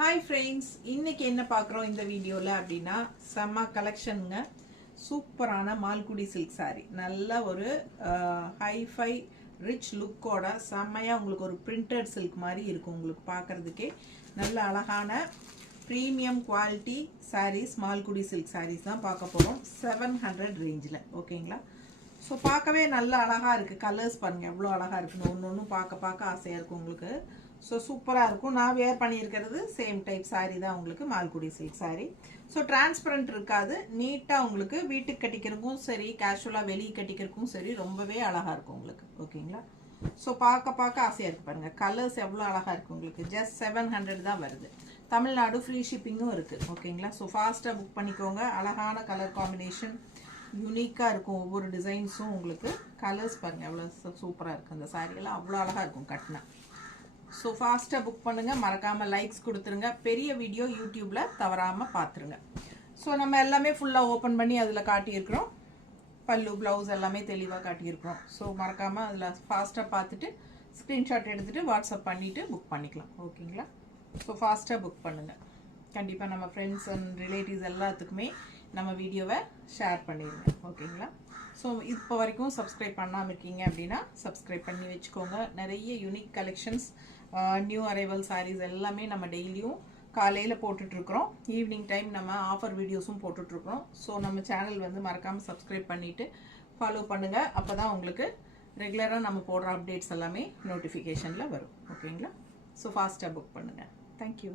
Hi friends, இன்னைக்கு என்ன பார்க்குறோம் இந்த வீடியோவில் அப்படின்னா செம்ம கலெக்ஷனுங்க. சூப்பரான மால்குடி சில்க் சாரி, நல்ல ஒரு ஹைஃபை ரிச் லுக்கோட செம்மையாக உங்களுக்கு ஒரு பிரிண்டட் சில்க் மாதிரி இருக்கும். உங்களுக்கு பார்க்குறதுக்கே நல்ல அழகான premium quality sarees, Malgudi silk sarees தான் பார்க்க போகிறோம். 700 ரேஞ்சில். ஓகேங்களா? ஸோ பார்க்கவே நல்ல அழகாக இருக்குது. கலர்ஸ் பாருங்கள் எவ்வளோ அழகாக இருக்குன்னு, ஒன்று ஒன்றும் பார்க்க ஆசையாக இருக்கும் உங்களுக்கு. ஸோ சூப்பராக இருக்கும். நான் வேர் பண்ணியிருக்கிறது சேம் டைப் சாரீ தான் உங்களுக்கு, Malgudi silk sari. So transparent இருக்காது, நீட்டாக உங்களுக்கு வீட்டுக்கு கட்டிக்கிறதுக்கும் சரி, கேஷுவலாக வெளியே கட்டிக்கிறதுக்கும் சரி, ரொம்பவே அழகாக இருக்கும் உங்களுக்கு. ஓகேங்களா? ஸோ பார்க்க ஆசையாக இருக்குது பாருங்கள். கலர்ஸ் எவ்வளோ அழகாக இருக்குது உங்களுக்கு. ஜஸ்ட் 700 தான் வருது. தமிழ்நாடு ஃப்ரீ ஷிப்பிங்கும் இருக்குது. ஓகேங்களா? ஸோ ஃபாஸ்ட்டாக புக் பண்ணிக்கோங்க. அழகான கலர் காம்பினேஷன், யூனிக்காக இருக்கும் ஒவ்வொரு டிசைன்ஸும் உங்களுக்கு. கலர்ஸ் பாருங்கள் எவ்வளோ சூப்பராக இருக்குது. அந்த சாரியெல்லாம் அவ்வளோ அழகாக இருக்கும் கட்டினா. ஸோ ஃபாஸ்ட்டாக புக் பண்ணுங்கள். மறக்காமல் லைக்ஸ் கொடுத்துருங்க. பெரிய வீடியோ யூடியூப்பில் தவறாமல் பார்த்துருங்க. ஸோ நம்ம எல்லாமே ஃபுல்லாக ஓப்பன் பண்ணி அதில் காட்டியிருக்கிறோம். பல்லு, ப்ளவுஸ் எல்லாமே தெளிவாக காட்டியிருக்கிறோம். ஸோ மறக்காமல் அதில் ஃபாஸ்ட்டாக பார்த்துட்டு ஸ்க்ரீன்ஷாட் எடுத்துகிட்டு வாட்ஸ்அப் பண்ணிவிட்டு புக் பண்ணிக்கலாம். ஓகேங்களா? ஸோ ஃபாஸ்ட்டாக புக் பண்ணுங்கள். கண்டிப்பாக நம்ம ஃப்ரெண்ட்ஸ் அண்ட் ரிலேட்டிவ்ஸ் எல்லாத்துக்குமே நம்ம வீடியோவை ஷேர் பண்ணிடுங்க. ஓகேங்களா? ஸோ இப்போ வரைக்கும் சப்ஸ்கிரைப் பண்ணாமல் இருக்கீங்க அப்படின்னா சப்ஸ்கிரைப் பண்ணி வச்சுக்கோங்க. நிறைய unique collections, new arrival sarees எல்லாமே நம்ம டெய்லியும் காலையில் போட்டுட்ருக்குறோம். ஈவினிங் டைம் நம்ம ஆஃபர் வீடியோஸும் போட்டுட்ருக்குறோம். ஸோ நம்ம சேனல் வந்து மறக்காமல் சப்ஸ்கிரைப் பண்ணிவிட்டு ஃபாலோ பண்ணுங்கள். அப்போ தான் உங்களுக்கு ரெகுலராக நம்ம போடுற அப்டேட்ஸ் எல்லாமே நோட்டிஃபிகேஷனில் வரும். ஓகேங்களா? ஸோ ஃபாஸ்ட்டாக புக் பண்ணுங்கள். தேங்க்யூ.